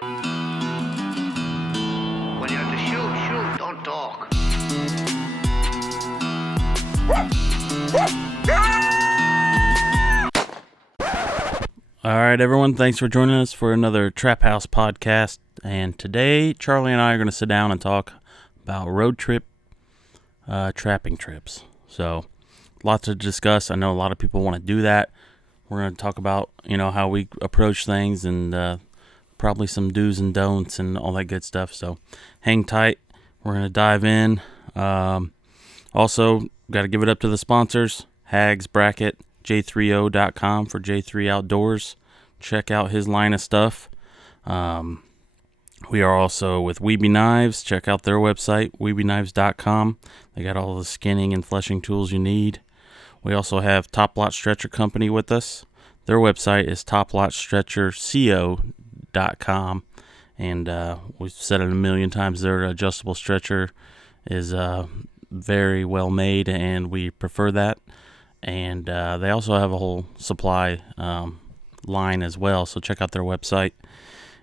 When you have to shoot, don't talk. All right, everyone. Thanks for joining us for another Trap House podcast. And today, Charlie and I are going to sit down and talk about road trip trapping trips. So, lots to discuss. I know a lot of people want to do that. We're going to talk about, how we approach things and probably some do's and don'ts and all that good stuff. So, hang tight. We're going to dive in. Also, got to give it up to the sponsors. Hags Bracket, J3O.com for J3 Outdoors. Check out his line of stuff. We are also with Weeby Knives. Check out their website, weebyknives.com. They got all the skinning and fleshing tools you need. We also have Top Lot Stretcher Company with us. Their website is toplotstretcherco.com. And we've said it a million times, their adjustable stretcher is very well made, and we prefer that. And they also have a whole supply line as well, so check out their website.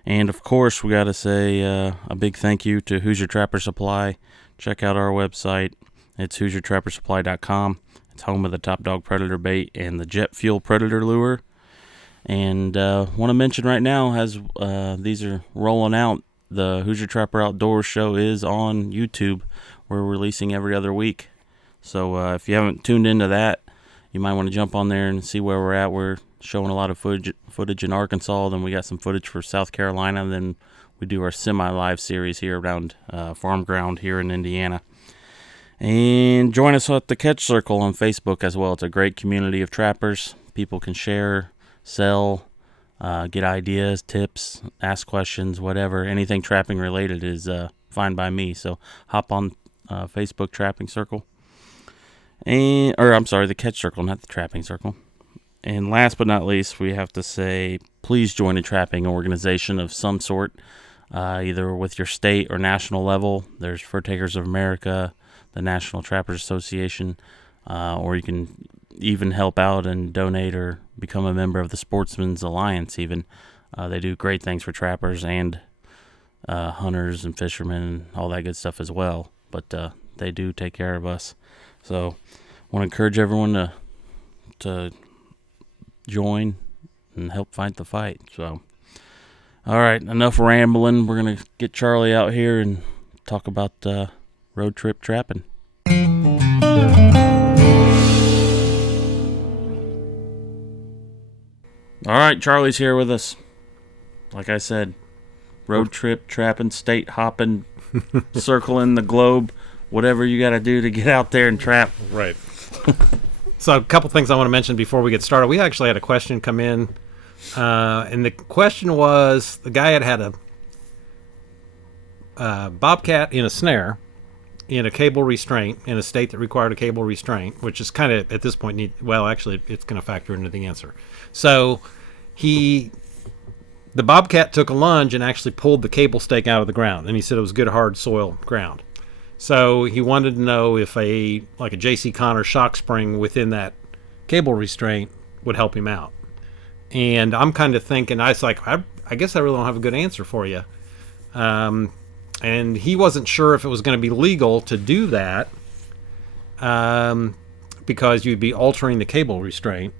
And of course, we got to say a big thank you to Hoosier Trapper Supply. Check out our website. It's HoosierTrapperSupply.com. It's home of the Top Dog Predator bait and the Jet Fuel Predator lure. And want to mention right now, as these are rolling out, the Hoosier Trapper Outdoors show is on YouTube. We're releasing every other week. So if you haven't tuned into that, you might want to jump on there and see where we're at. We're showing a lot of footage in Arkansas. Then we got some footage for South Carolina. And then we do our semi-live series here around farm ground here in Indiana. And join us at the Catch Circle on Facebook as well. It's a great community of trappers. People can share, sell, get ideas, tips, ask questions, whatever. Anything trapping related is fine by me. So hop on Facebook Trapping Circle. The Catch Circle, not the Trapping Circle. And last but not least, we have to say, please join a trapping organization of some sort, either with your state or national level. There's Fur Takers of America, the National Trappers Association, or you can even help out and donate or become a member of the Sportsman's Alliance even. They do great things for trappers and hunters and fishermen and all that good stuff as well. But they do take care of us. So I want to encourage everyone to join and help fight the fight. So, all right, enough rambling. We're going to get Charlie out here and talk about road trip trapping. All right, Charlie's here with us. Like I said, road trip trapping, state hopping, circling the globe, whatever you got to do to get out there and trap. Right. So a couple things I want to mention before we get started. We actually had a question come in, and the question was, the guy had a bobcat in a snare in a cable restraint in a state that required a cable restraint, which is kind of, at this point, actually, it's going to factor into the answer. So the bobcat took a lunge and actually pulled the cable stake out of the ground, and he said it was good hard soil ground. So he wanted to know if a J.C. Connor shock spring within that cable restraint would help him out. And I'm kind of thinking, I guess I really don't have a good answer for you. And he wasn't sure if it was going to be legal to do that because you'd be altering the cable restraint.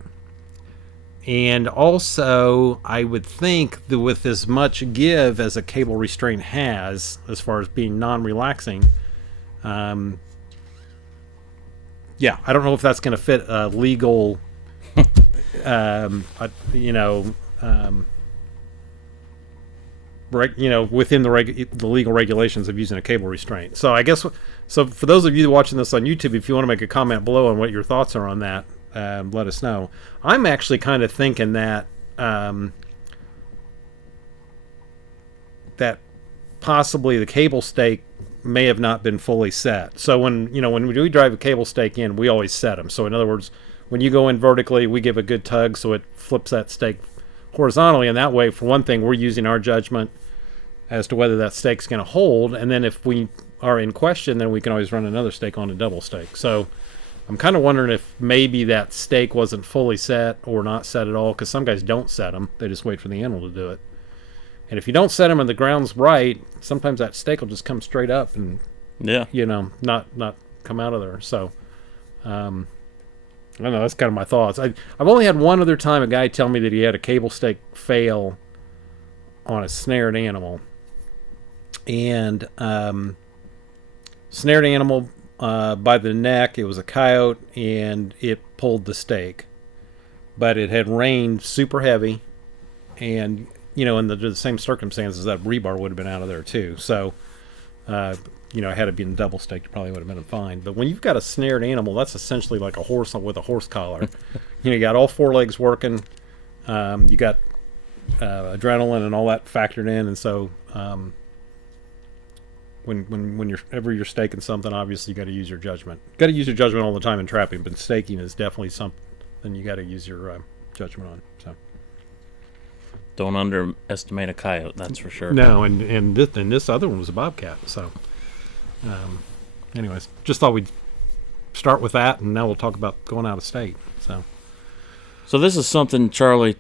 And also, I would think that with as much give as a cable restraint has, as far as being non-relaxing, I don't know if that's going to fit a legal, within the legal regulations of using a cable restraint. So I guess, for those of you watching this on YouTube, if you want to make a comment below on what your thoughts are on that, let us know. I'm actually kind of thinking that that possibly the cable stake may have not been fully set. So when we drive a cable stake in, we always set them. So in other words, when you go in vertically, we give a good tug so it flips that stake horizontally, and that way, for one thing, we're using our judgment as to whether that stake's going to hold, and then if we are in question, then we can always run another stake on a double stake. So I'm kind of wondering if maybe that stake wasn't fully set or not set at all, because some guys don't set them. They just wait for the animal to do it. And if you don't set them and the ground's right, sometimes that stake will just come straight up and Yeah. not come out of there. So I don't know. That's kind of my thoughts. I've only had one other time a guy tell me that he had a cable stake fail on a snared animal, and snared animal by the neck. It was a coyote, and it pulled the stake, but it had rained super heavy, and in the same circumstances, that rebar would have been out of there too. So, had it been double staked, it probably would have been fine. But when you've got a snared animal, that's essentially like a horse with a horse collar. You got all four legs working. You got adrenaline and all that factored in, and so when you're staking something, obviously you got to use your judgment. Got to use your judgment all the time in trapping, but staking is definitely something you got to use your judgment on. So. Don't underestimate a coyote, that's for sure. No, and this other one was a bobcat. So, anyways, just thought we'd start with that, and now we'll talk about going out of state. So this is something Charlie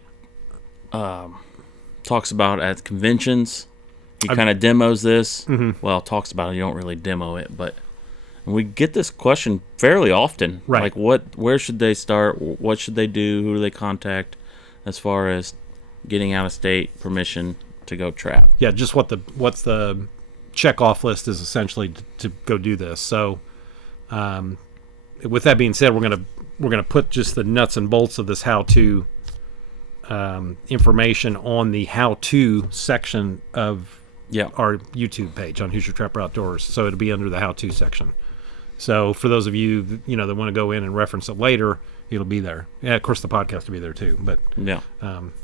talks about at conventions. He kind of demos this. Mm-hmm. Well, talks about it. You don't really demo it, but we get this question fairly often. Right. Like, where should they start? What should they do? Who do they contact as far as getting out of state permission to go trap? Yeah, just what's the check off list is essentially to go do this. So, with that being said, we're gonna put just the nuts and bolts of this how to information on the how to section of our YouTube page on Hoosier Trapper Outdoors. So it'll be under the how to section. So for those of you that want to go in and reference it later, it'll be there. Yeah, of course the podcast will be there too. But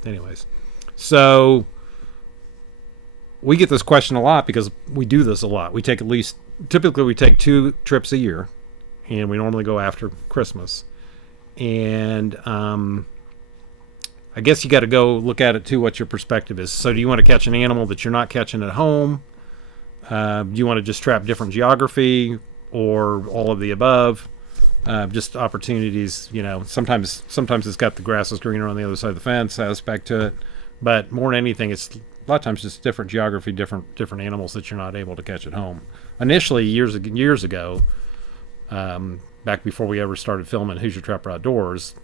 anyways, so we get this question a lot because we do this a lot. Typically we take 2 trips a year, and we normally go after Christmas. And I guess you got to go look at it too, what your perspective is. So do you want to catch an animal that you're not catching at home? Do you want to just trap different geography, or all of the above? Just opportunities, sometimes it's got the grass is greener on the other side of the fence aspect to it. But more than anything, it's a lot of times just different geography, different animals that you're not able to catch at home. Initially, years ago, back before we ever started filming Hoosier Trapper Outdoors,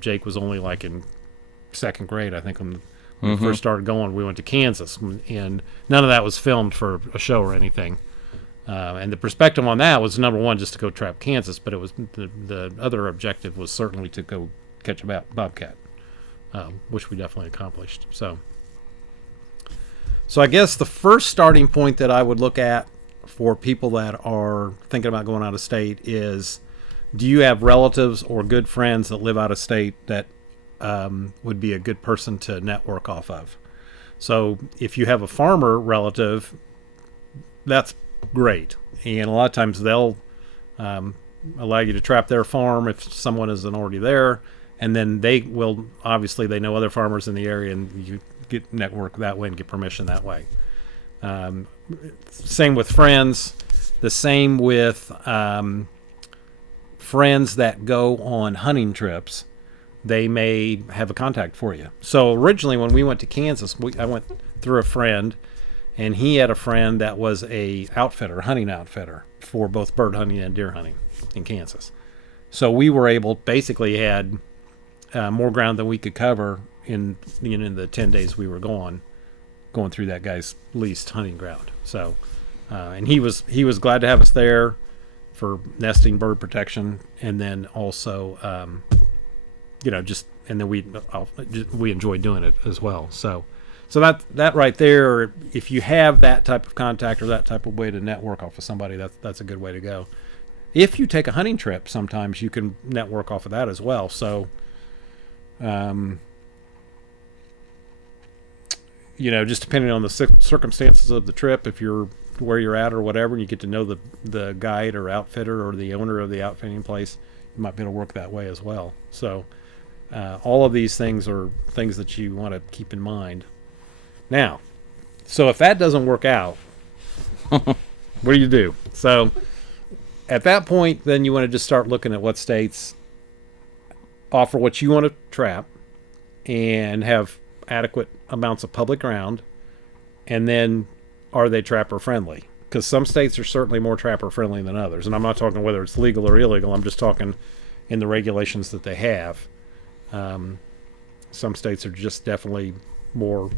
Jake was only like in 2nd grade, I think, when we first started going. We went to Kansas, and none of that was filmed for a show or anything. And the perspective on that was, number one, just to go trap Kansas, but it was the other objective was certainly to go catch a bobcat, which we definitely accomplished. So I guess the first starting point that I would look at for people that are thinking about going out of state is, do you have relatives or good friends that live out of state that would be a good person to network off of? So if you have a farmer relative, that's great, and a lot of times they'll allow you to trap their farm if someone isn't already there, and then they know other farmers in the area, and you get network that way and get permission that way. Same with friends, the same with friends that go on hunting trips. They may have a contact for you. So originally when we went to Kansas, I went through a friend, and he had a friend that was a hunting outfitter for both bird hunting and deer hunting in Kansas. So we were basically had more ground than we could cover in the 10 days we were going through that guy's leased hunting ground. So, and he was glad to have us there for nesting, bird protection, and then also, and then we enjoyed doing it as well. So that right there, if you have that type of contact or that type of way to network off of somebody, that's a good way to go. If you take a hunting trip, sometimes you can network off of that as well. So, just depending on the circumstances of the trip, if you're where you're at or whatever, and you get to know the guide or outfitter or the owner of the outfitting place, you might be able to work that way as well. So, all of these things are things that you want to keep in mind. Now, so if that doesn't work out, what do you do? So at that point, then you want to just start looking at what states offer what you want to trap and have adequate amounts of public ground and then are they trapper friendly? Because some states are certainly more trapper friendly than others, and I'm not talking whether it's legal or illegal. I'm just talking in the regulations that they have. Some states are just definitely more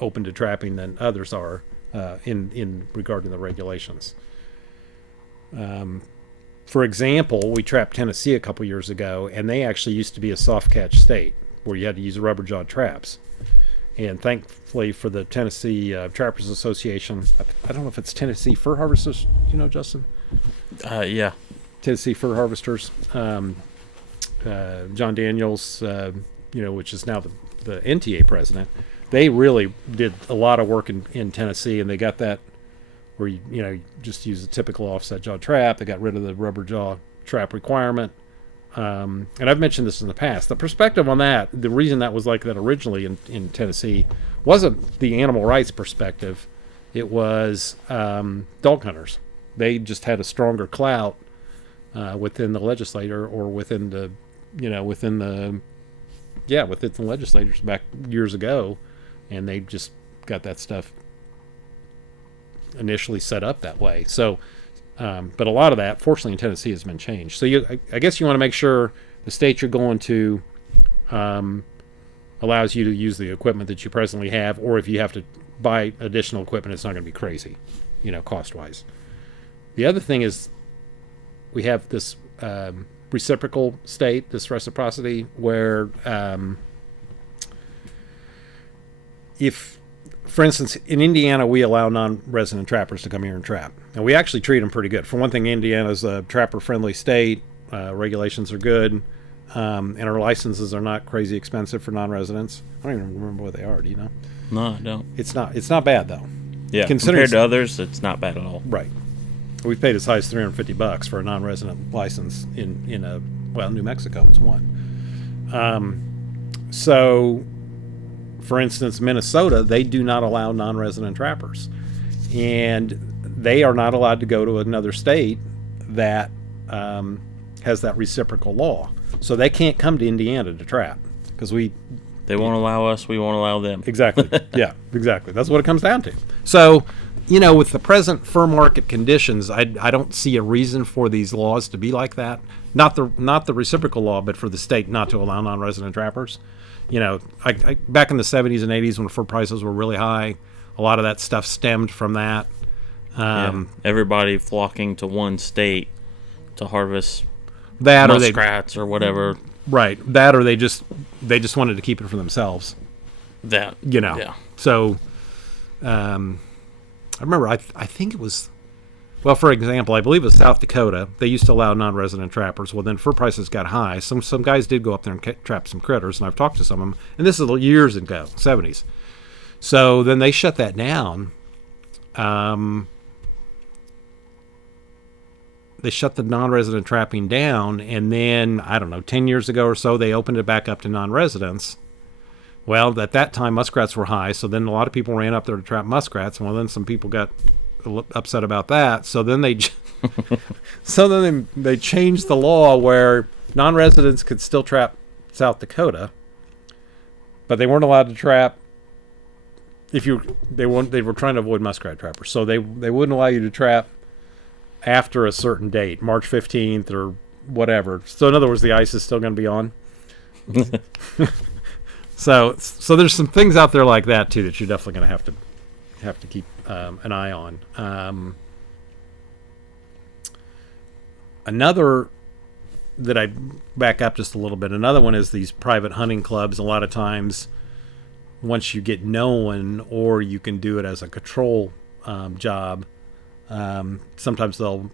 open to trapping than others are in regarding the regulations. For example, we trapped Tennessee a couple years ago, and they actually used to be a soft catch state where you had to use rubber jawed traps. And thankfully for the Tennessee Trappers Association, I don't know if it's Tennessee Fur Harvesters, Justin? Yeah. Tennessee Fur Harvesters. John Daniels, which is now the NTA president, they really did a lot of work in Tennessee, and they got that where you just use a typical offset jaw trap. They got rid of the rubber jaw trap requirement. And I've mentioned this in the past. The perspective on that, the reason that was like that originally in Tennessee, wasn't the animal rights perspective. It was dog hunters. They just had a stronger clout within the legislature or within the legislators back years ago, and they just got that stuff initially set up that way. So, but a lot of that, fortunately, in Tennessee has been changed. So I guess you want to make sure the state you're going to allows you to use the equipment that you presently have, or if you have to buy additional equipment, it's not going to be crazy, cost-wise. The other thing is we have this reciprocal state, this reciprocity, where if, for instance, in Indiana, we allow non-resident trappers to come here and trap. And we actually treat them pretty good. For one thing, Indiana's a trapper-friendly state. Regulations are good. And our licenses are not crazy expensive for non-residents. I don't even remember what they are. Do you know? No, I don't. It's not bad, though. Yeah, compared to others, it's not bad at all. Right. We've paid as high as $350 for a non-resident license in New Mexico. It's one. So, for instance, Minnesota, they do not allow non-resident trappers, and they are not allowed to go to another state that has that reciprocal law. So they can't come to Indiana to trap because they won't allow us. We won't allow them. Exactly. Yeah, exactly. That's what it comes down to. So, with the present fur market conditions, I don't see a reason for these laws to be like that. Not the reciprocal law, but for the state not to allow non-resident trappers. Back in the 70s and 80s when fur prices were really high, a lot of that stuff stemmed from that. Everybody flocking to one state to harvest that muskrats or whatever. Right. That or they just wanted to keep it for themselves. That. Yeah. So, I remember, I think it was, well, for example, I believe it was South Dakota. They used to allow non-resident trappers. Well, then fur prices got high. Some guys did go up there and trap some critters, and I've talked to some of them. And this is years ago, 70s. So then they shut that down. They shut the non-resident trapping down, and then, 10 years ago or so, they opened it back up to non-residents. Well, at that time, muskrats were high, so then a lot of people ran up there to trap muskrats. Well, then some people got upset about that. So then they changed the law where non-residents could still trap South Dakota, but they weren't allowed to trap they were trying to avoid muskrat trappers. So they wouldn't allow you to trap after a certain date, March 15th or whatever. So in other words, the ice is still going to be on. So there's some things out there like that too that you're definitely going to have to keep an eye on. Another that I back up just a little bit. Another one is these private hunting clubs. A lot of times, once you get known, or you can do it as a control job, sometimes they'll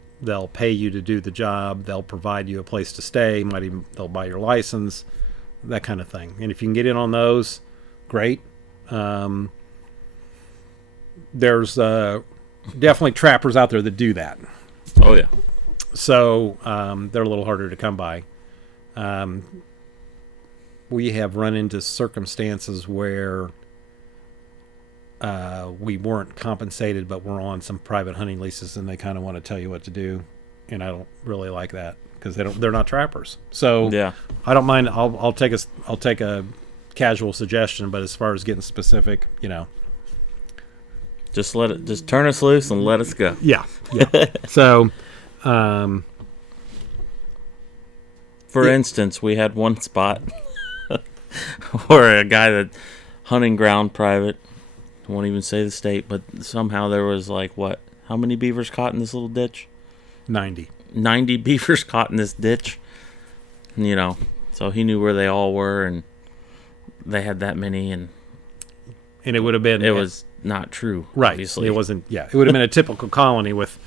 pay you to do the job. They'll provide you a place to stay. They'll buy your license. That kind of thing. And if you can get in on those, great. There's definitely trappers out there that do that. Oh, yeah. So they're a little harder to come by. We have run into circumstances where we weren't compensated, but we're on some private hunting leases, and they kind of want to tell you what to do. And I don't really like that. Because they're not trappers. So yeah. I don't mind. I'll take a casual suggestion, but as far as getting specific, Just turn us loose and let us go. Yeah. So, For instance, we had one spot where a guy that hunting ground private, I won't even say the state, but somehow there was like how many beavers caught in this little ditch? 90. 90 beavers caught in this ditch. So he knew where they all were, and they had that many, and it would have been... It was not true, right. obviously. It wasn't... Yeah, it would have been a typical colony with,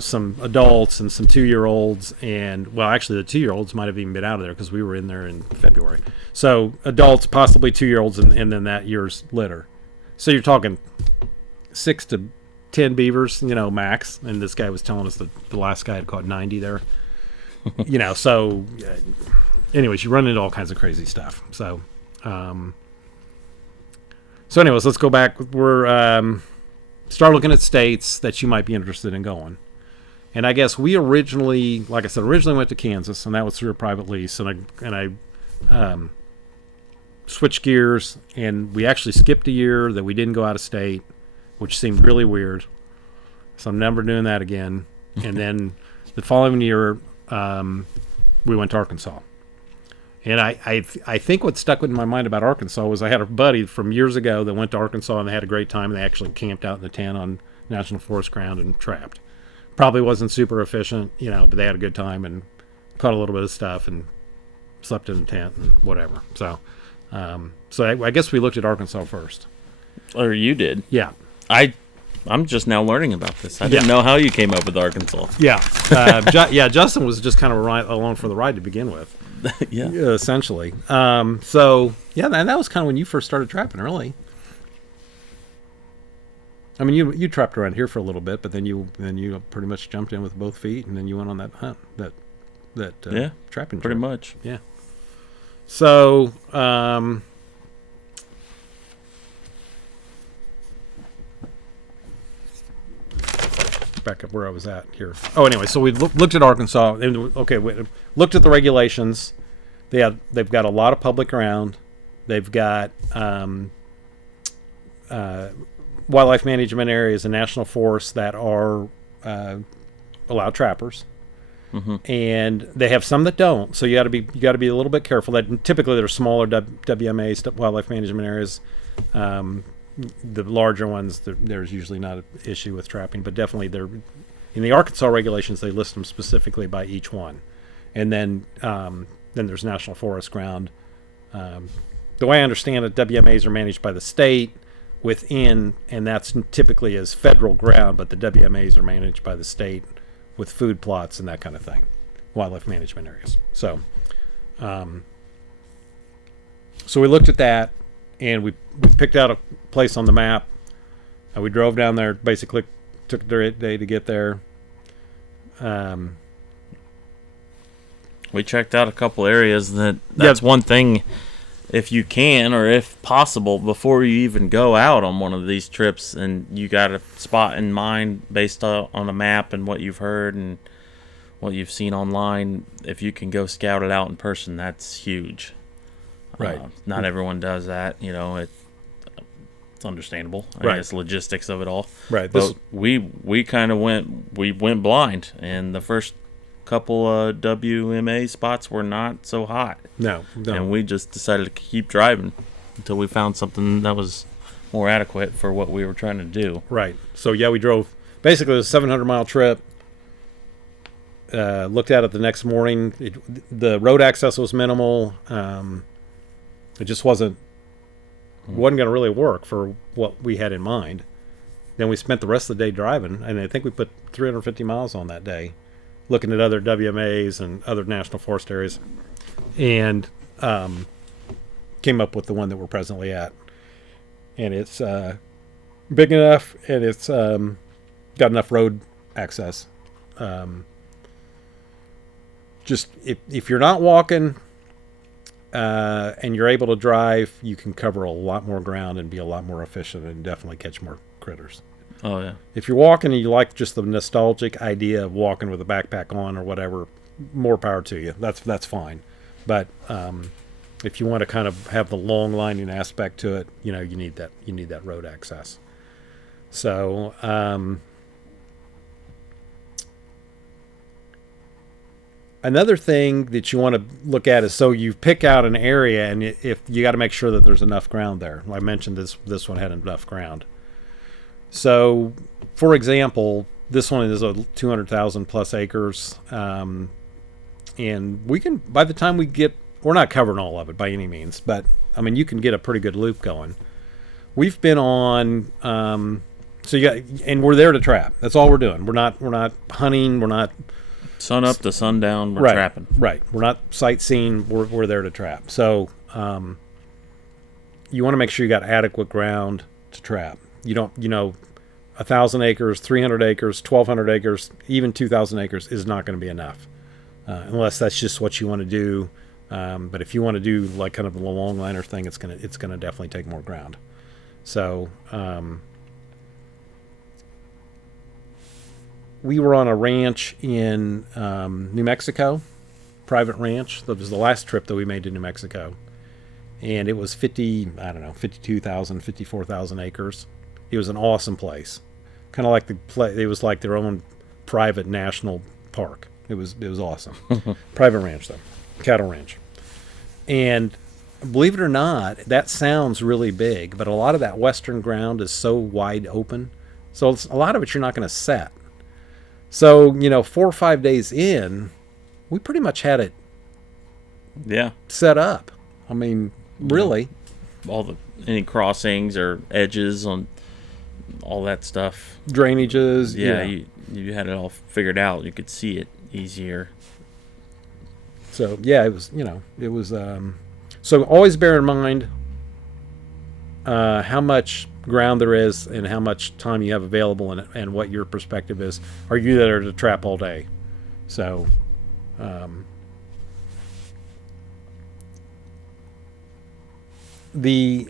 some adults and some 2-year-olds, and, well, actually the 2-year-olds might have even been out of there because we were in there in February. So adults, possibly 2-year-olds, and then that year's litter. So you're talking 6 to 10 beavers, max. And this guy was telling us that the last guy had caught 90 there. So anyways, you run into all kinds of crazy stuff. So anyways, let's go back. We're start looking at states that you might be interested in going. And I guess we originally, like I said, went to Kansas, and that was through a private lease. And I switched gears, and we actually skipped a year that we didn't go out of state, which seemed really weird. So I'm never doing that again. And then the following year, we went to Arkansas. And I think what stuck in my mind about Arkansas was I had a buddy from years ago that went to Arkansas, and they had a great time. They actually camped out in the tent on National Forest ground and trapped. Probably wasn't super efficient, but they had a good time and caught a little bit of stuff and slept in the tent and whatever. So I guess we looked at Arkansas first. Or you did. Yeah. I'm just now learning about this. I didn't know how you came up with Arkansas. Yeah. Justin was just kind of along for the ride to begin with. Yeah. Essentially. And that was kind of when you first started trapping, really. I mean, you trapped around here for a little bit, but then you pretty much jumped in with both feet, and then you went on that hunt, that trapping pretty trip. much. Yeah. So, back up where I was at here. Oh, anyway, so we looked at Arkansas, and we looked at the regulations. They've got a lot of public ground. They've got wildlife management areas and national forests that are allow trappers. Mm-hmm. And they have some that don't. So you got to be a little bit careful. That typically they're smaller WMAs, wildlife management areas. The larger ones, there's usually not an issue with trapping, but definitely they're in the Arkansas regulations. They list them specifically by each one, and then there's national forest ground. The way I understand it, WMAs are managed by the state within, and that's typically as federal ground, but the WMAs are managed by the state with food plots and that kind of thing, wildlife management areas. So we looked at that, and we picked out a place on the map. We drove down there, basically took a day to get there. We checked out a couple areas. That's one thing, if you can or if possible, before you even go out on one of these trips, and you got a spot in mind based on a map and what you've heard and what you've seen online, if you can go scout it out in person, that's huge. Right. Not everyone does that. It's understandable. Right. It's logistics of it all. Right. But we kind of went blind, and the first couple WMA spots were not so hot. No. And we just decided to keep driving until we found something that was more adequate for what we were trying to do. Right. So we drove. Basically, it was a 700-mile trip. Looked at it the next morning. The road access was minimal. It just wasn't going to really work for what we had in mind. Then we spent the rest of the day driving, and I think we put 350 miles on that day, looking at other WMAs and other national forest areas, and came up with the one that we're presently at. And it's big enough, and it's got enough road access. Just if you're not walking and you're able to drive, you can cover a lot more ground and be a lot more efficient and definitely catch more critters. Oh, yeah. If you're walking and you like just the nostalgic idea of walking with a backpack on or whatever, more power to you. That's fine. But if you want to kind of have the long lining aspect to it, you need that road access. So, another thing that you want to look at is, so you pick out an area, and if you got to make sure that there's enough ground there. I mentioned this one had enough ground. So, for example, this one is a 200,000 plus acres, and we can, by the time we're not covering all of it by any means, but I mean you can get a pretty good loop going. We've been on, so you got, and we're there to trap. That's all we're doing. We're not hunting. We're not sun up to sundown. We're trapping. Right. We're not sightseeing. We're there to trap. So you want to make sure you got adequate ground to trap. You don't, 1,000 acres, 300 acres, 1,200 acres, even 2,000 acres is not going to be enough, unless that's just what you want to do. But if you want to do like kind of a longliner thing, it's gonna definitely take more ground. So we were on a ranch in New Mexico, private ranch. That was the last trip that we made to New Mexico, and it was 52,000, 54,000 acres. It was an awesome place, kind of like it was like their own private national park. It was awesome. Private ranch though, cattle ranch. And believe it or not, that sounds really big, but a lot of that western ground is so wide open. So a lot of it you're not going to set. So, 4 or 5 days in, we pretty much had it set up. I mean, really. Any crossings or edges on all that stuff. Drainages. Yeah, you had it all figured out. You could see it easier. So yeah, it was. So always bear in mind how much ground there is and how much time you have available, and what your perspective is. Are you there to trap all day? So, the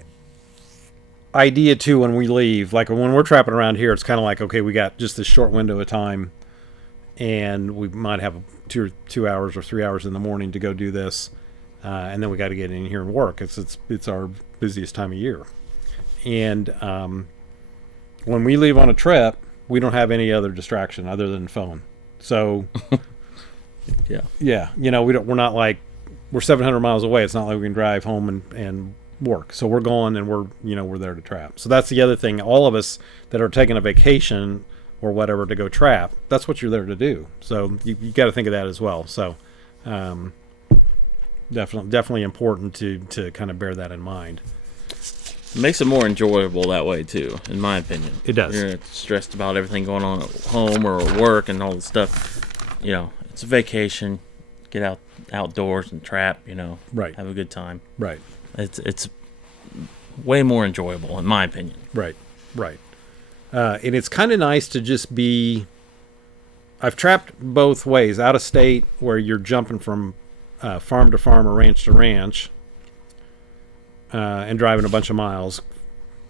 idea too, when we leave, like when we're trapping around here, it's kind of like, okay, we got just this short window of time, and we might have 2 hours or 3 hours in the morning to go do this, and then we got to get in here and work. It's our busiest time of year, and when we leave on a trip, we don't have any other distraction other than phone. So yeah, we're not like, we're 700 miles away. It's not like we can drive home and work. So we're going, and we're there to trap. So that's the other thing. All of us that are taking a vacation or whatever to go trap, that's what you're there to do. So you got to think of that as well. So definitely important to kind of bear that in mind. It makes it more enjoyable that way too, in my opinion. It does. You're stressed about everything going on at home or at work and all this stuff. It's a vacation. Get outdoors and trap. Right. Have a good time. Right. It's way more enjoyable, in my opinion. Right. And it's kind of nice to just be. I've trapped both ways, out of state, where you're jumping from farm to farm or ranch to ranch, and driving a bunch of miles,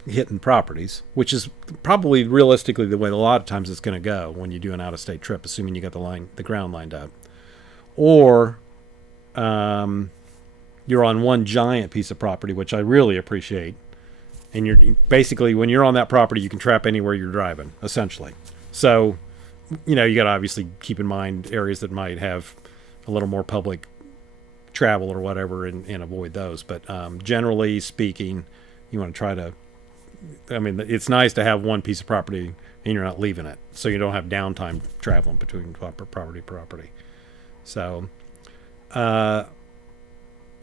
hitting properties, which is probably realistically the way a lot of times it's going to go when you do an out of state trip, assuming you got the ground lined up, or you're on one giant piece of property, which I really appreciate. And you're basically, when you're on that property, you can trap anywhere you're driving, essentially. So, you got to obviously keep in mind areas that might have a little more public travel or whatever, and avoid those. But generally speaking, you want to try to, it's nice to have one piece of property and you're not leaving it, so you don't have downtime traveling between property to property. So,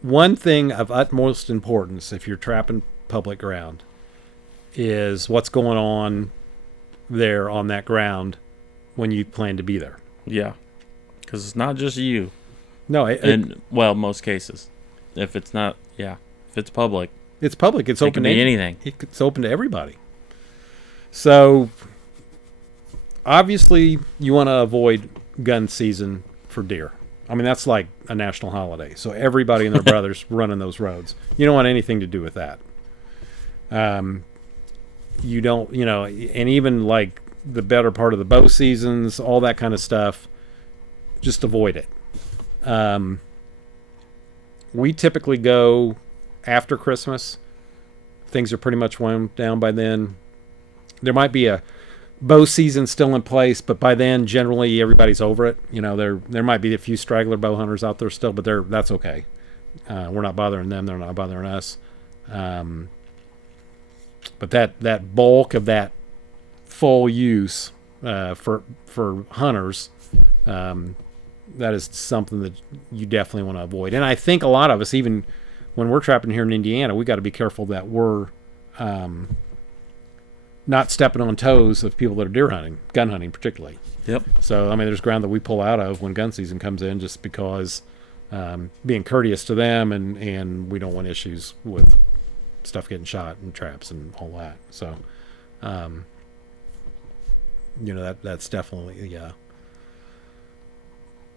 one thing of utmost importance if you're trapping public ground is what's going on there on that ground when you plan to be there. Yeah, because it's not just you. No, most cases, if it's not, if it's public, it's public. It's open to anything. It's open to everybody. So obviously, you want to avoid gun season for deer. That's like a national holiday. So everybody and their brothers running those roads. You don't want anything to do with that. You don't, and even like the better part of the bow seasons, all that kind of stuff, just avoid it. We typically go after Christmas. Things are pretty much wound down by then. there might be a bow season still in place, but by then generally everybody's over it. There might be a few straggler bow hunters out there still, but that's okay. We're not bothering them; they're not bothering us. But that bulk of that full use for hunters, that is something that you definitely want to avoid. And I think a lot of us, even when we're trapping here in Indiana, we got to be careful that we're not stepping on toes of people that are deer hunting, gun hunting particularly. Yep. So, I mean, there's ground that we pull out of when gun season comes in just because being courteous to them, and we don't want issues with stuff getting shot and traps and all that. So, that's definitely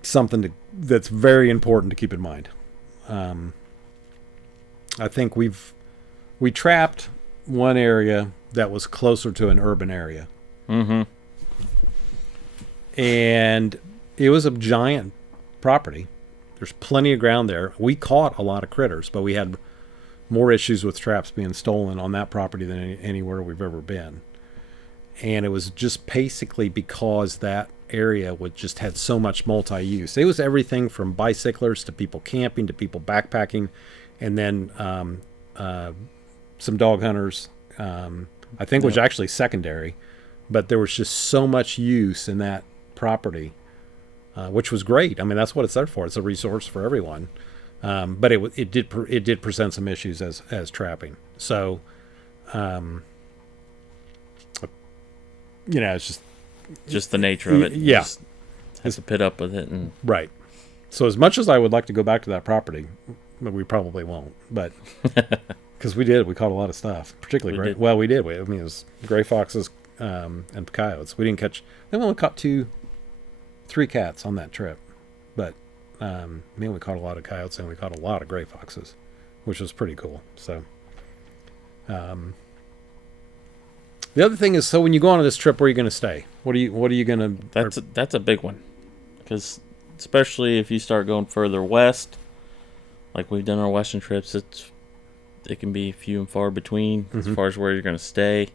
something that's very important to keep in mind. I think we trapped one area that was closer to an urban area. Mm-hmm. And it was a giant property. There's plenty of ground there. We caught a lot of critters, but we had more issues with traps being stolen on that property than anywhere we've ever been. And it was just basically because that area just had so much multi-use. It was everything from bicyclers to people camping to people backpacking, and then some dog hunters. I think was actually secondary, but there was just so much use in that property, which was great. I mean, that's what it's there for. It's a resource for everyone. But it did present some issues as trapping. So, it's just the nature of it. Yeah, just has to put up with it, and right. So as much as I would like to go back to that property, we probably won't. But because we caught a lot of stuff, particularly We did. Well, we did. It was gray foxes and coyotes. We didn't catch. We only caught 3 cats on that trip, but we caught a lot of coyotes and we caught a lot of gray foxes, which was pretty cool. So, the other thing is, so when you go on this trip, where are you going to stay? What are you going to? That's a big one, because especially if you start going further west, like we've done our western trips, it can be few and far between as far as where you're going to stay.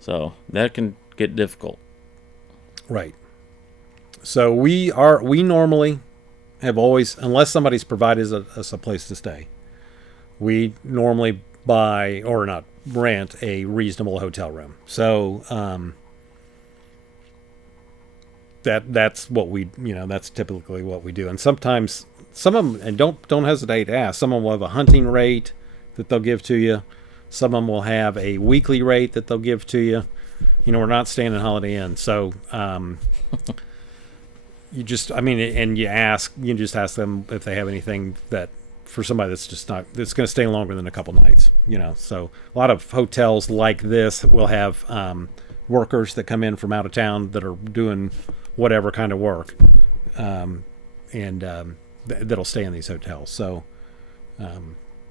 So that can get difficult. Right. So we normally have always, unless somebody's provided us a place to stay, we normally buy or not rent a reasonable hotel room. So that's what that's typically what we do. And sometimes some of them, and don't hesitate to ask, some of them will have a hunting rate that they'll give to you. Some of them will have a weekly rate that they'll give to you. We're not staying in Holiday Inn, so you just ask them if they have anything that for somebody that's going to stay longer than a couple nights. So a lot of hotels like this will have workers that come in from out of town that are doing whatever kind of work, that'll stay in these hotels. So,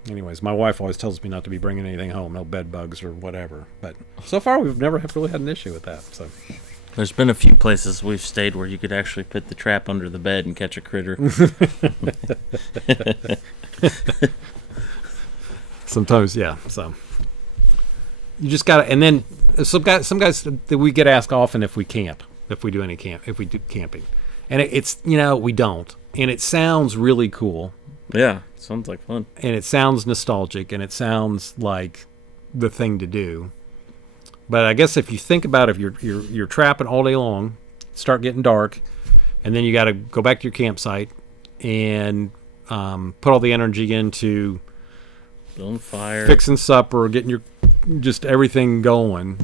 anyways, my wife always tells me not to be bringing anything home, no bed bugs or whatever. But so far, we've never really had an issue with that. So, there's been a few places we've stayed where you could actually put the trap under the bed and catch a critter. Sometimes, yeah. So you just gotta, and then some guys that we get asked often if we camp, if we do camping, and it's we don't, and it sounds really cool. Yeah, sounds like fun, and it sounds nostalgic, and it sounds like the thing to do. But I guess if you think about it, if you're trapping all day long, start getting dark, and then you got to go back to your campsite and put all the energy into building fire, fixing supper, getting just everything going,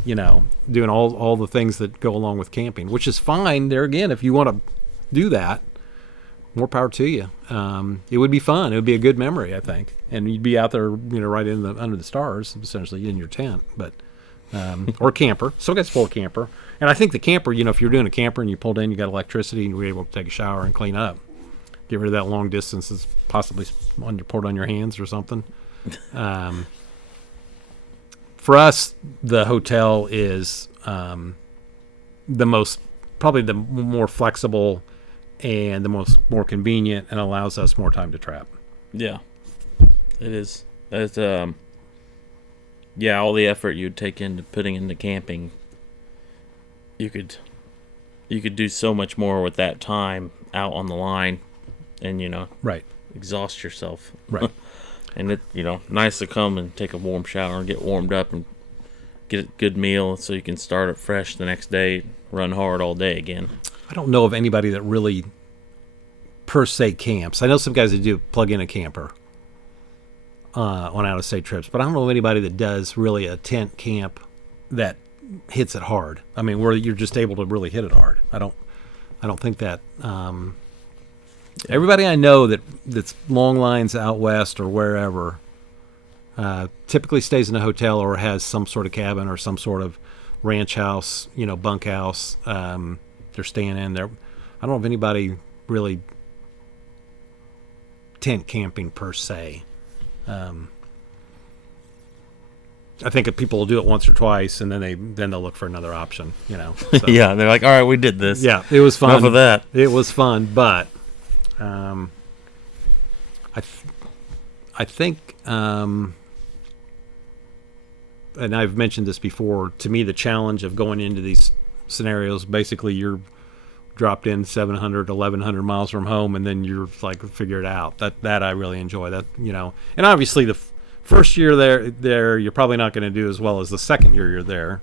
doing all the things that go along with camping, which is fine. There again, if you want to do that, more power to you. It would be fun. It would be a good memory, I think, and you'd be out there, right under the stars, essentially in your tent, but. Or camper. Some guys pull a camper. And I think the camper, if you're doing a camper and you pulled in, you got electricity and you're able to take a shower and clean up. Get rid of that long distance that's possibly poured on your hands or something. For us, the hotel is probably the more flexible and the more convenient, and allows us more time to trap. Yeah, it is. It's Yeah, all the effort you'd take into putting into camping, you could do so much more with that time out on the line, and Right. exhaust yourself. Right. And it nice to come and take a warm shower and get warmed up and get a good meal so you can start it fresh the next day, run hard all day again. I don't know of anybody that really per se camps. I know some guys that do plug in a camper on out of state trips, but I don't know of anybody that does really a tent camp that hits it hard. I mean, where you're just able to really hit it hard. I don't think that. Everybody I know that's long lines out west or wherever typically stays in a hotel or has some sort of cabin or some sort of ranch house, bunkhouse. They're staying in there. I don't know of anybody really tent camping per se. I think if people will do it once or twice, and then they'll look for another option. So. Yeah, they're like, all right, we did this. Yeah, it was fun. Enough of that. It was fun, but I think, and I've mentioned this before. To me, the challenge of going into these scenarios, basically, you're dropped in 700, 1,100 miles from home, and then you're like, figure it out. That I really enjoy. That and obviously the first year there you're probably not going to do as well as the second year you're there,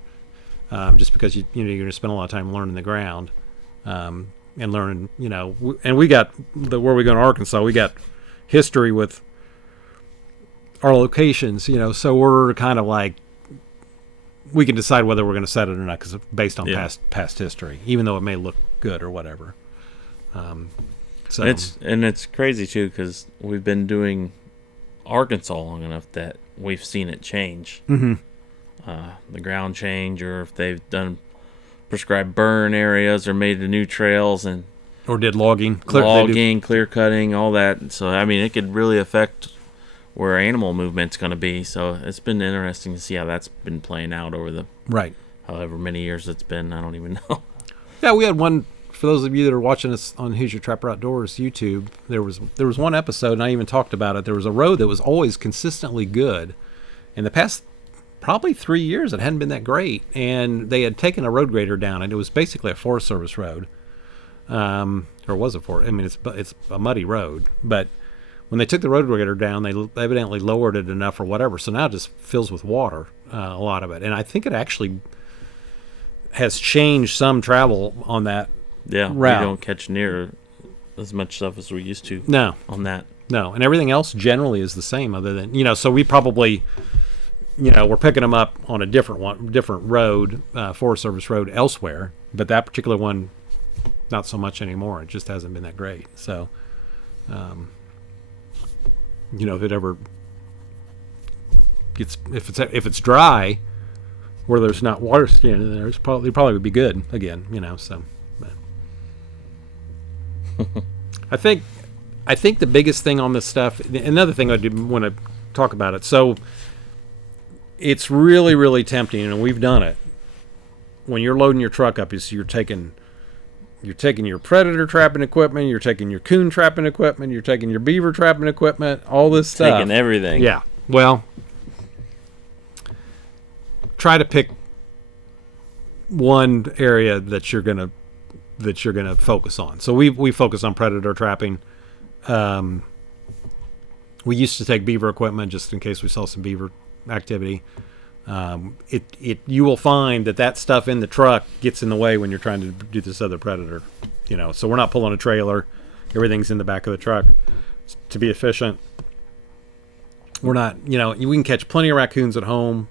just because you're going to spend a lot of time learning the ground, and learning. And we got where we go in Arkansas, we got history with our locations. So we're kind of like, we can decide whether we're going to set it or not because based on past history, even though it may look good or whatever. So it's crazy too because we've been doing Arkansas long enough that we've seen it change. Mm-hmm. The ground change, or if they've done prescribed burn areas or made the new trails or did logging, clear cutting, all that. So I mean, it could really affect where animal movement's going to be. So it's been interesting to see how that's been playing out over the however many years it's been. I don't even know. Yeah, we had one. For those of you that are watching us on Hoosier Trapper Outdoors YouTube, there was one episode, and I even talked about it. There was a road that was always consistently good. In the past probably 3 years, it hadn't been that great, and they had taken a road grader down, and it was basically a Forest Service road, or was it for? I mean, it's a muddy road, but when they took the road grader down, they evidently lowered it enough or whatever, so now it just fills with water, a lot of it, and I think it actually has changed some travel on that. Yeah, route. We don't catch near as much stuff as we used to. No, on that. No, and everything else generally is the same, other than so we probably, we're picking them up on a different road, Forest Service road elsewhere, but that particular one, not so much anymore. It just hasn't been that great. So, if it ever gets, if it's dry, where there's not water standing there, it probably would be good again. So. I think the biggest thing on this stuff, another thing I did want to talk about it. So it's really, really tempting, and we've done it. When you're loading your truck up, you're taking your predator trapping equipment, you're taking your coon trapping equipment, you're taking your beaver trapping equipment, all this stuff. Taking everything. Yeah. Well, try to pick one area that you're gonna focus on. So we focus on predator trapping. We used to take beaver equipment just in case we saw some beaver activity. You will find that stuff in the truck gets in the way when you're trying to do this other predator. So we're not pulling a trailer. Everything's in the back of the truck to be efficient. We're not, we can catch plenty of raccoons at home.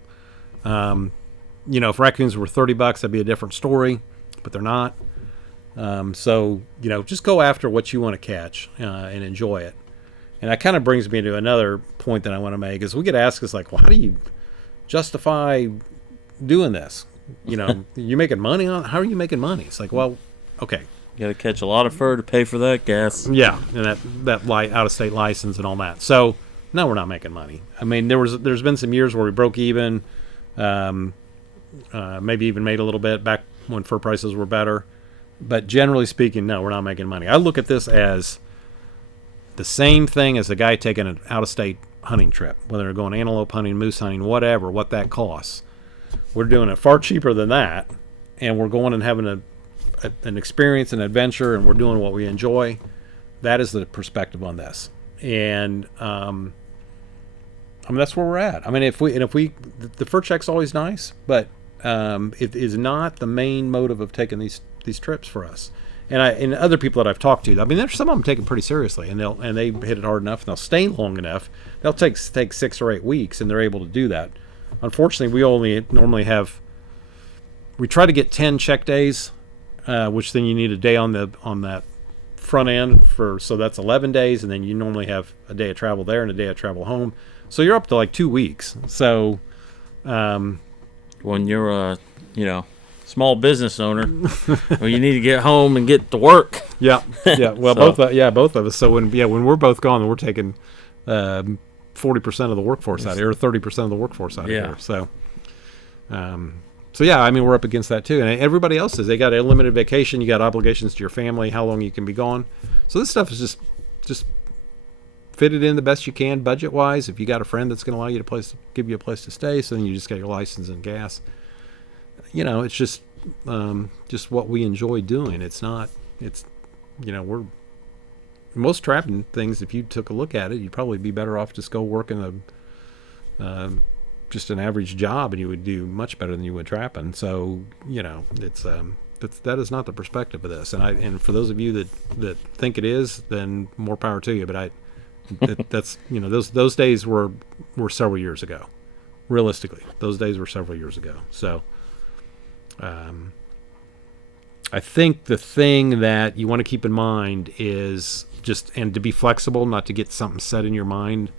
If raccoons were $30, that'd be a different story, but they're not. So just go after what you want to catch and enjoy it. And that kind of brings me to another point that I want to make is we get asked us like, well, how do you justify doing this? You're making money on it. How are you making money? It's like, well, okay. You got to catch a lot of fur to pay for that gas. Yeah, and that out-of-state license and all that. So no, we're not making money. I mean, there's been some years where we broke even, maybe even made a little bit back when fur prices were better. But generally speaking, no, we're not making money. I look at this as the same thing as a guy taking an out-of-state hunting trip, whether they're going antelope hunting, moose hunting, whatever, what that costs. We're doing it far cheaper than that, and we're going and having an experience, an adventure, and we're doing what we enjoy. That is the perspective on this. And that's where we're at. I mean, if we the fur check's always nice, but it is not the main motive of taking these trips for us. And other people that I've talked to, I mean, there's some of them taking pretty seriously, and they hit it hard enough, and they'll stay long enough. They'll take 6 or 8 weeks, and they're able to do that. Unfortunately, we only normally we try to get 10 check days, which then you need a day on that front end so that's 11 days, and then you normally have a day of travel there and a day of travel home. So you're up to like 2 weeks. So when you're a small business owner, well, you need to get home and get to work. Yeah. Well, both of us. So when we're both gone, then we're taking 40% of the workforce out of here, or 30% of the workforce out of here. So, I mean, we're up against that too. And everybody else is. They got a limited vacation. You got obligations to your family, how long you can be gone. So this stuff is just fit it in the best you can budget wise. If you got a friend that's going to allow you give you a place to stay, so then you just got your license and gas. It's just what we enjoy doing. We're most trapping things. If you took a look at it, you'd probably be better off just go work in just an average job, and you would do much better than you would trapping. So that is not the perspective of this. And for those of you that think it is, then more power to you. But that's those days were several years ago. Realistically, those days were several years ago. So. I think the thing that you want to keep in mind is and to be flexible, not to get something set in your mind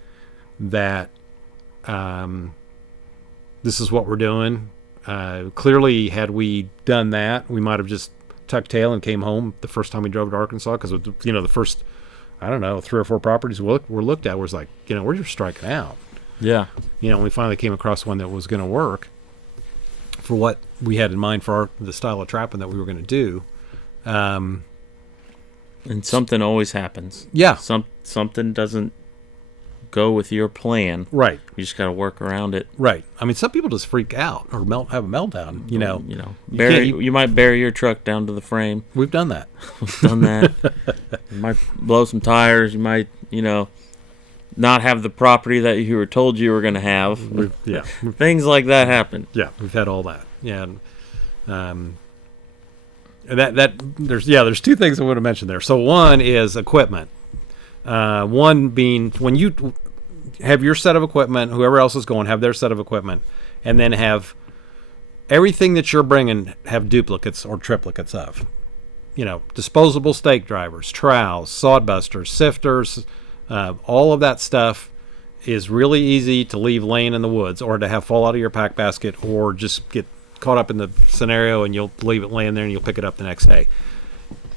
that this is what we're doing. Clearly, had we done that, we might have just tucked tail and came home the first time we drove to Arkansas, because the first, 3 or 4 properties were looked at was like, we're just striking out. Yeah. We finally came across one that was going to work for what we had in mind for the style of trapping that we were going to do. And something always happens. Yeah. Something doesn't go with your plan. Right. You just got to work around it. Have some people just freak out or have a meltdown, You might bury your truck down to the frame. We've done that. You might blow some tires. You might, not have the property that you were told you were going to have. Things like that happen. Yeah, we've had all that. Yeah, and there's 2 things I want to mention there. So one is equipment. One being when you have your set of equipment, whoever else is going have their set of equipment, and then have everything that you're bringing have duplicates or triplicates of. Disposable stake drivers, trowels, sawdbusters, sifters. All of that stuff is really easy to leave laying in the woods, or to have fall out of your pack basket, or just get caught up in the scenario and you'll leave it laying there and you'll pick it up the next day.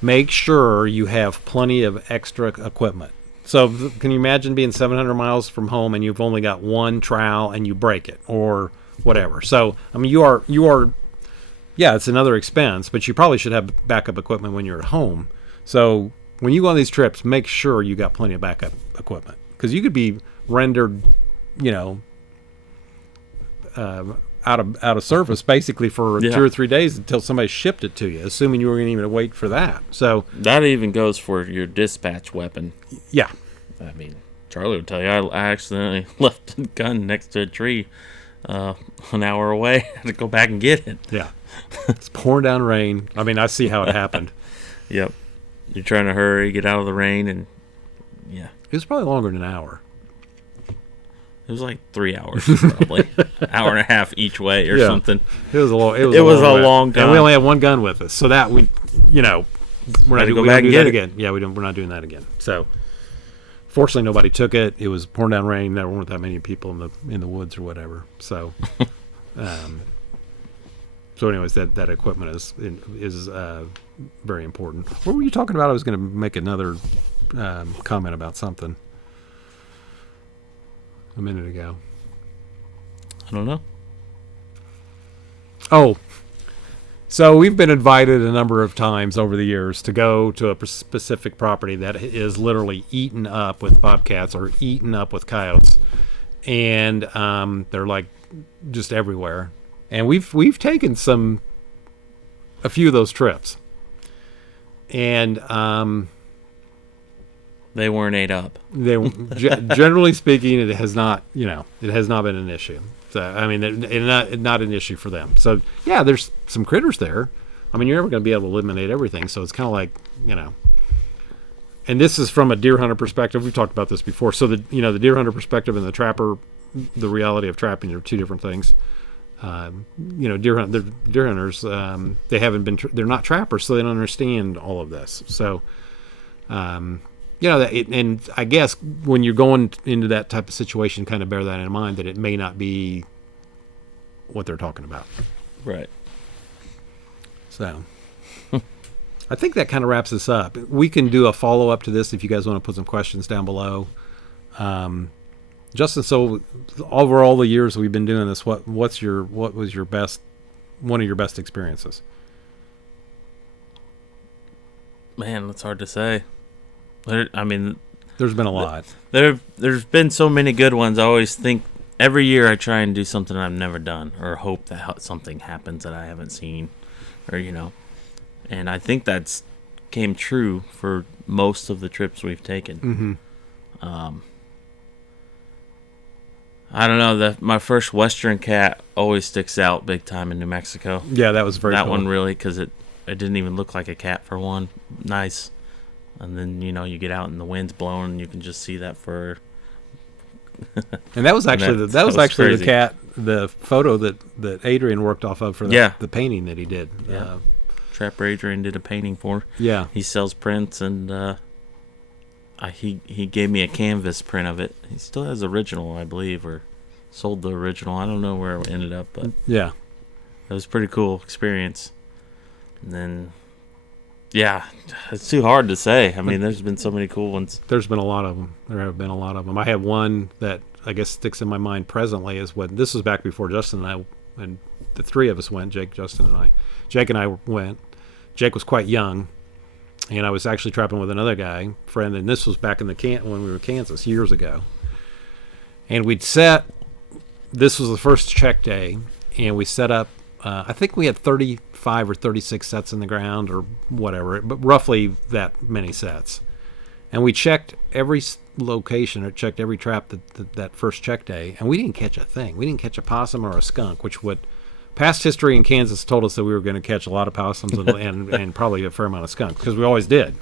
Make sure you have plenty of extra equipment. So can you imagine being 700 miles from home and you've only got one trowel and you break it or whatever? So, I mean, you are it's another expense, but you probably should have backup equipment when you're at home. So when you go on these trips, make sure you got plenty of backup equipment, because you could be rendered, out of service basically for 2 or 3 days until somebody shipped it to you, assuming you were going to even wait for that. So that even goes for your dispatch weapon. Yeah, I mean, Charlie would tell you I accidentally left the gun next to a tree an hour away. I had to go back and get it. Yeah, it's pouring down rain. I mean, I see how it happened. Yep. You're trying to hurry, get out of the rain, and it was probably longer than an hour. It was like 3 hours, probably. Hour and a half each way or something. It was a long. It was a long time, and we only had one gun with us, so that we're not go back and get that it again. Yeah, we're not doing that again. So, fortunately, nobody took it. It was pouring down rain. There weren't that many people in the woods or whatever. So, anyways, that equipment is very important. What were you talking about? I was going to make another comment about something a minute ago. I don't know. Oh, So we've been invited a number of times over the years to go to a specific property that is literally eaten up with bobcats or eaten up with coyotes, and they're like just everywhere. And we've taken a few of those trips, and They weren't ate up. Generally speaking, it has not been an issue. So I mean, not an issue for them. So yeah, there's some critters there. I mean, you're never going to be able to eliminate everything. So it's kind of like, and this is from a deer hunter perspective. We've talked about this before. So the deer hunter perspective and the trapper, the reality of trapping are two different things. Deer hunters, they're not trappers, so they don't understand all of this. So, and I guess when you're going into that type of situation, kind of bear that in mind, that it may not be what they're talking about. Right. So I think that kind of wraps this up. We can do a follow-up to this if you guys want to put some questions down below. Justin, so over all the years we've been doing this, what was your best, one of your best experiences? Man, that's hard to say. There's been a lot. There's been so many good ones. I always think every year I try and do something I've never done, or hope that something happens that I haven't seen, or and I think that's came true for most of the trips we've taken. Mm-hmm. I don't know, my first Western cat always sticks out big time in New Mexico. Yeah, that was very that cool. one really, because it didn't even look like a cat for one. Nice. And then you get out and the wind's blowing and you can just see that fur. And that was actually that was actually the cat, the photo that Adrian worked off of for the painting that he did. Yeah. Trapper Adrian did a painting for. Yeah. He sells prints, and he gave me a canvas print of it. He still has the original, I believe, or sold the original. I don't know where it ended up, but yeah, it was a pretty cool experience. And then, yeah, it's too hard to say. I mean, there's been so many cool ones. There's been a lot of them. There have been a lot of them. I have one that I guess sticks in my mind presently is when this was back before Justin and I, and the three of us went, Jake, Justin, and I. Jake and I went. Jake was quite young, and I was actually trapping with another guy, friend, and this was back in when we were in Kansas years ago. And this was the first check day, and we set up, I think we had 35 or 36 sets in the ground or whatever, but roughly that many sets. And we checked every location, or checked every trap that first check day, and we didn't catch a thing. We didn't catch a possum or a skunk, which past history in Kansas told us that we were going to catch a lot of possums and probably a fair amount of skunks, because we always did.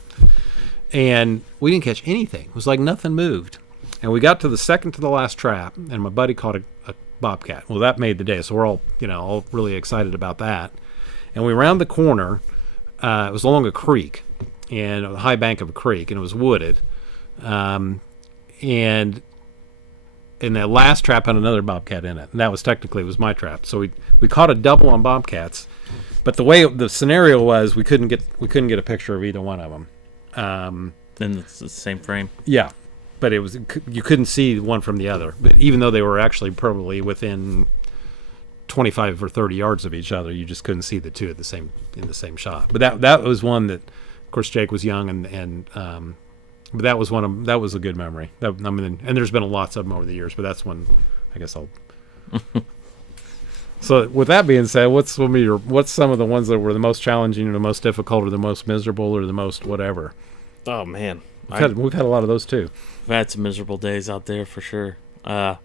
And we didn't catch anything. It was like nothing moved. And we got to the second to the last trap, and my buddy caught a bobcat. Well, that made the day, so we're all really excited about that. And we round the corner. It was along a creek, and a high bank of a creek, and it was wooded. And in that last trap had another bobcat in it, and that was technically my trap. So we caught a double on bobcats, but the way the scenario was, we couldn't get a picture of either one of them. And it's the same frame. Yeah, but you couldn't see one from the other. But even though they were actually probably within 25 or 30 yards of each other, you just couldn't see the two in the same shot. But that was one that, of course, Jake was young, but that was a good memory. And there's been lots of them over the years, but that's one I guess I'll. So with that being said, what's some of the ones that were the most challenging, or the most difficult, or the most miserable, or the most whatever? Oh man, we've had a lot of those too. We've had some miserable days out there for sure. Where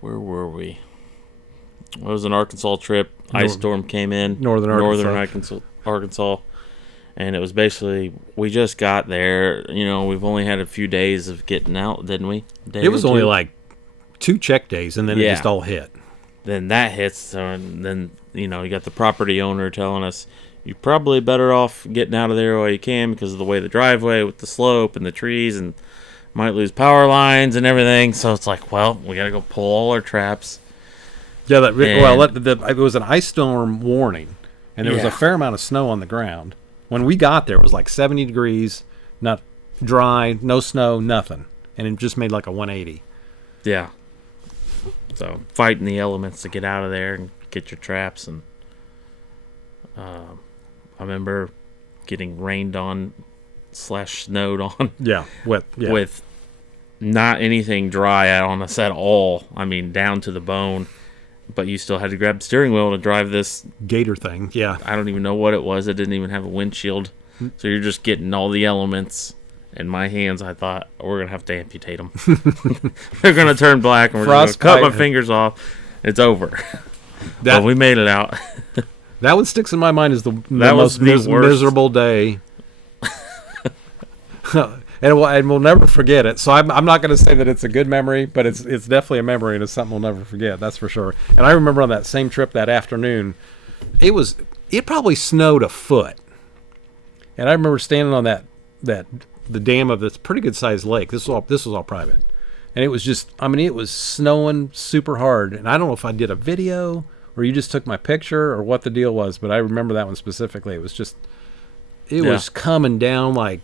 were we? It was an Arkansas trip. Ice storm came in. Northern Arkansas. And it was basically, we just got there. We've only had a few days of getting out, didn't we? It was only like 2 check days, and then it just all hit. Then that hits, and then, you got the property owner telling us, you're probably better off getting out of there while you can because of the way the driveway with the slope and the trees, and might lose power lines and everything. So it's like, well, we got to go pull all our traps. Yeah, it was an ice storm warning, and there was a fair amount of snow on the ground. When we got there, it was like 70 degrees, not dry, no snow, nothing. And it just made like a 180. Yeah. So fighting the elements to get out of there and get your traps. And I remember getting rained on / snowed on Yeah, wet. Yeah. with not anything dry on us at all. I mean, down to the bone. But you still had to grab the steering wheel to drive this. Gator thing. Yeah. I don't even know what it was. It didn't even have a windshield. So you're just getting all the elements. In my hands, I thought, we're going to have to amputate them. They're going to turn black, and we're just going to cut my fingers off. It's over. But we made it out. That one sticks in my mind as the most miserable day. And we'll never forget it. So I'm not going to say that it's a good memory, but it's definitely a memory, and it's something we'll never forget. That's for sure. And I remember on that same trip that afternoon, it probably snowed a foot, and I remember standing on the dam of this pretty good sized lake. This was all private, and it was just, I mean, it was snowing super hard. And I don't know if I did a video or you just took my picture or what the deal was, but I remember that one specifically. It was just, was coming down like.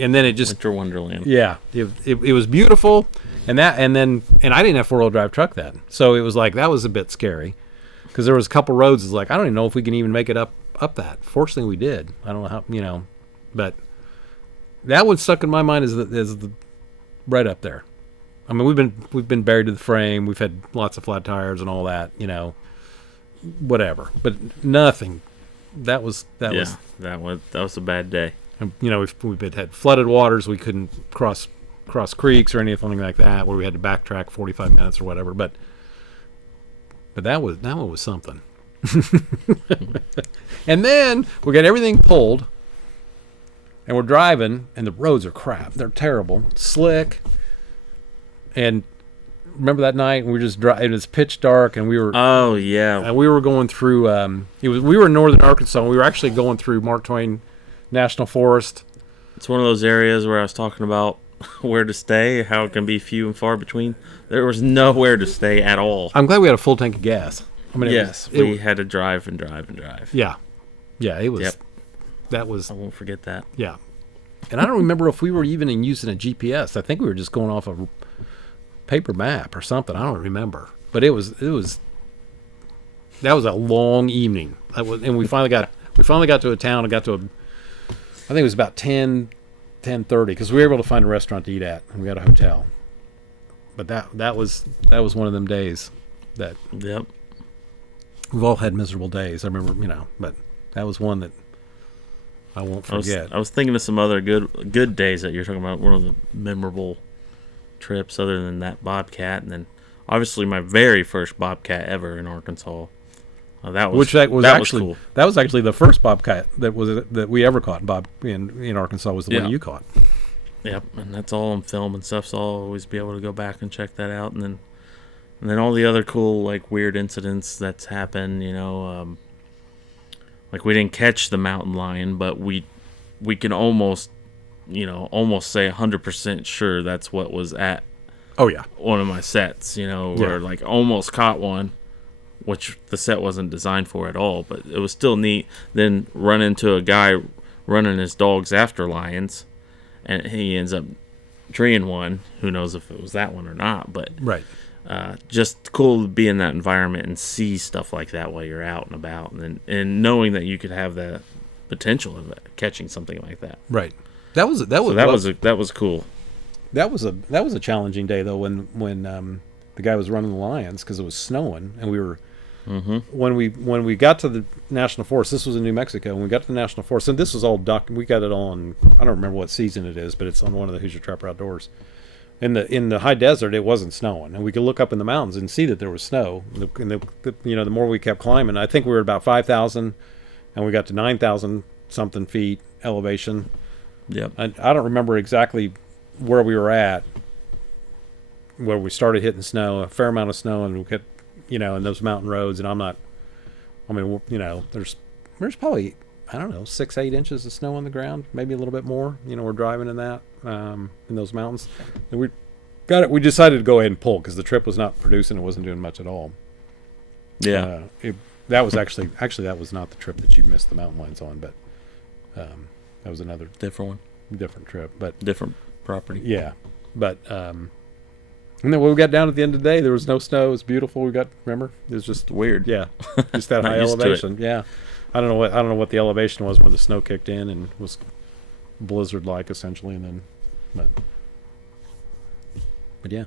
And then it just Winter Wonderland. Yeah, it was beautiful, and I didn't have 4-wheel drive truck then, so it was like that was a bit scary, because there was a couple roads. It's like I don't even know if we can even make it up that. Fortunately, we did. I don't know how but that one stuck in my mind as the right up there. I mean, we've been buried to the frame. We've had lots of flat tires and all that. Whatever, but nothing. That was that was a bad day. We've had flooded waters. We couldn't cross creeks or anything like that, where we had to backtrack 45 minutes or whatever. But that one was something. And then we got everything pulled, and we're driving, and the roads are crap. They're terrible, slick. And remember that night? We were just driving. It was pitch dark, and we were. Oh yeah. And we were going through. We were in northern Arkansas. And we were actually going through Mark Twain National Forest. It's one of those areas where I was talking about where to stay, how it can be few and far between. There was nowhere to stay at all. I'm glad we had a full tank of gas. I mean, we had to drive and drive and drive. Yeah, it was. Yep. That was. I won't forget that. Yeah, and I don't remember if we were even using a GPS. I think we were just going off a paper map or something. I don't remember, but it was. That was a long evening. And we finally got to a town and got to I think it was about 10:30, because we were able to find a restaurant to eat at, and we got a hotel. But that was one of them days that. Yep. We've all had miserable days. I remember, but that was one that I won't forget. I was thinking of some other good days that you're talking about. One of the memorable trips, other than that Bobcat, and then obviously my very first Bobcat ever in Arkansas. That was cool. That was actually the first Bobcat that we ever caught. In Arkansas was the one you caught. Yep, and that's all on film and stuff. So I'll always be able to go back and check that out, and then all the other cool, like, weird incidents that's happened. Like, we didn't catch the mountain lion, but we can almost say 100% sure that's what was at. Oh yeah, one of my sets. Where like almost caught one, which the set wasn't designed for at all, but it was still neat. Then run into a guy running his dogs after lions, and he ends up treeing one. Who knows if it was that one or not, but right. Just cool to be in that environment and see stuff like that while you're out and about, and knowing that you could have the potential of catching something like that. Right. That was cool. That was a challenging day though, when the guy was running the lions, because it was snowing, and we were. Mm-hmm. When we got to the National Forest, this was in New Mexico. When we got to the National Forest, and this was all we got it on. I don't remember what season it is, but it's on one of the Hoosier Trapper Outdoors. In the high desert, it wasn't snowing, and we could look up in the mountains and see that there was snow. And the more we kept climbing, I think we were about 5,000, and we got to 9,000 something feet elevation. Yep. And I don't remember exactly where we were at, where we started hitting snow, a fair amount of snow, and we kept, in those mountain roads. And there's probably, I don't know, 6-8 inches of snow on the ground, maybe a little bit more. We're driving in that, in those mountains. And we decided to go ahead and pull, because the trip was not producing. It wasn't doing much at all. Yeah. That was actually that was not the trip that you missed the mountain lions on, but that was another different trip, but different property. Yeah. But And then when we got down at the end of the day, there was no snow. It was beautiful. Remember? It was just Weird. yeah, just that Not high used to it. elevation. Yeah, I don't know what the elevation was when the snow kicked in and was blizzard like essentially, and then but yeah,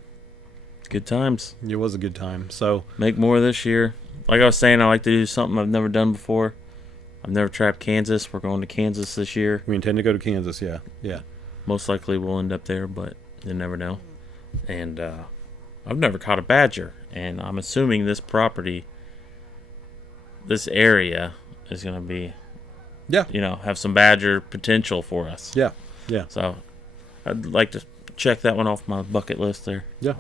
Good times. it was a good time. So Make more this year. Like I was saying, I like to do something I've never done before. I've never trapped Kansas. We're going to Kansas this year. we intend to go to Kansas. Yeah, yeah. Most likely we'll end up there, but you never know. And I've never caught a badger, and I'm assuming this property, this area, is going to be, Yeah. have some badger potential for us. Yeah, yeah, So I'd like to check that one off my bucket list there. yeah.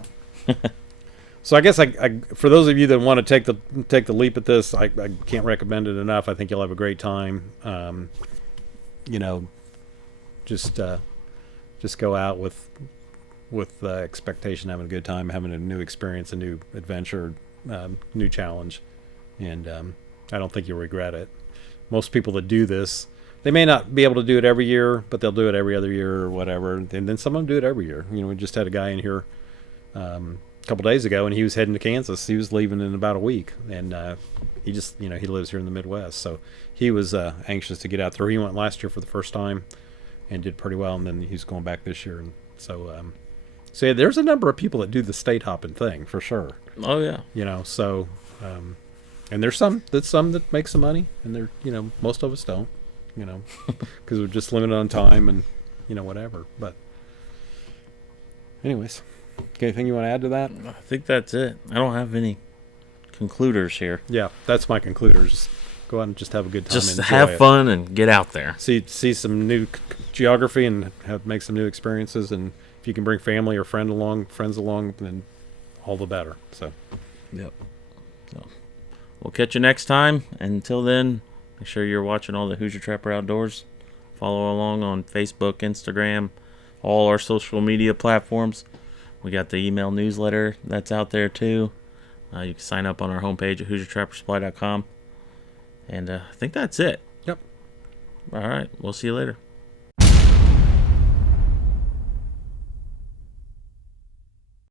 So I guess I for those of you that want to take the leap at this, I can't recommend it enough. I think you'll have a great time. Just go out with expectation, having a good time, having a new experience, a new adventure, new challenge, and I don't think you'll regret it. Most people that do this, they may not be able to do it every year, but they'll do it every other year or whatever, and then some of them do it every year. We just had a guy in here a couple days ago, and he was heading to Kansas. He was leaving in about a week, and he just he lives here in the Midwest, so he was anxious to get out there. He went last year for the first time and did pretty well, and then he's going back this year, and so yeah, there's a number of people that do the state hopping thing for sure. Oh, yeah. So and there's some that make some money, and they're most of us don't, because we're just limited on time and whatever. But anyways, anything you want to add to that? I think that's it. I don't have any concluders here. Yeah, that's my concluders. Just go out and just have a good time. Just and enjoy have it. fun and get out there. See some new geography and make some new experiences. And if you can bring family or friends along, then all the better. So, Yep. So we'll catch you next time. Until then, make sure you're watching all the Hoosier Trapper Outdoors. Follow along on Facebook, Instagram, all our social media platforms. We got the email newsletter that's out there too. You can sign up on our homepage at HoosierTrapperSupply.com. And I think that's it. Yep. All right. We'll see you later.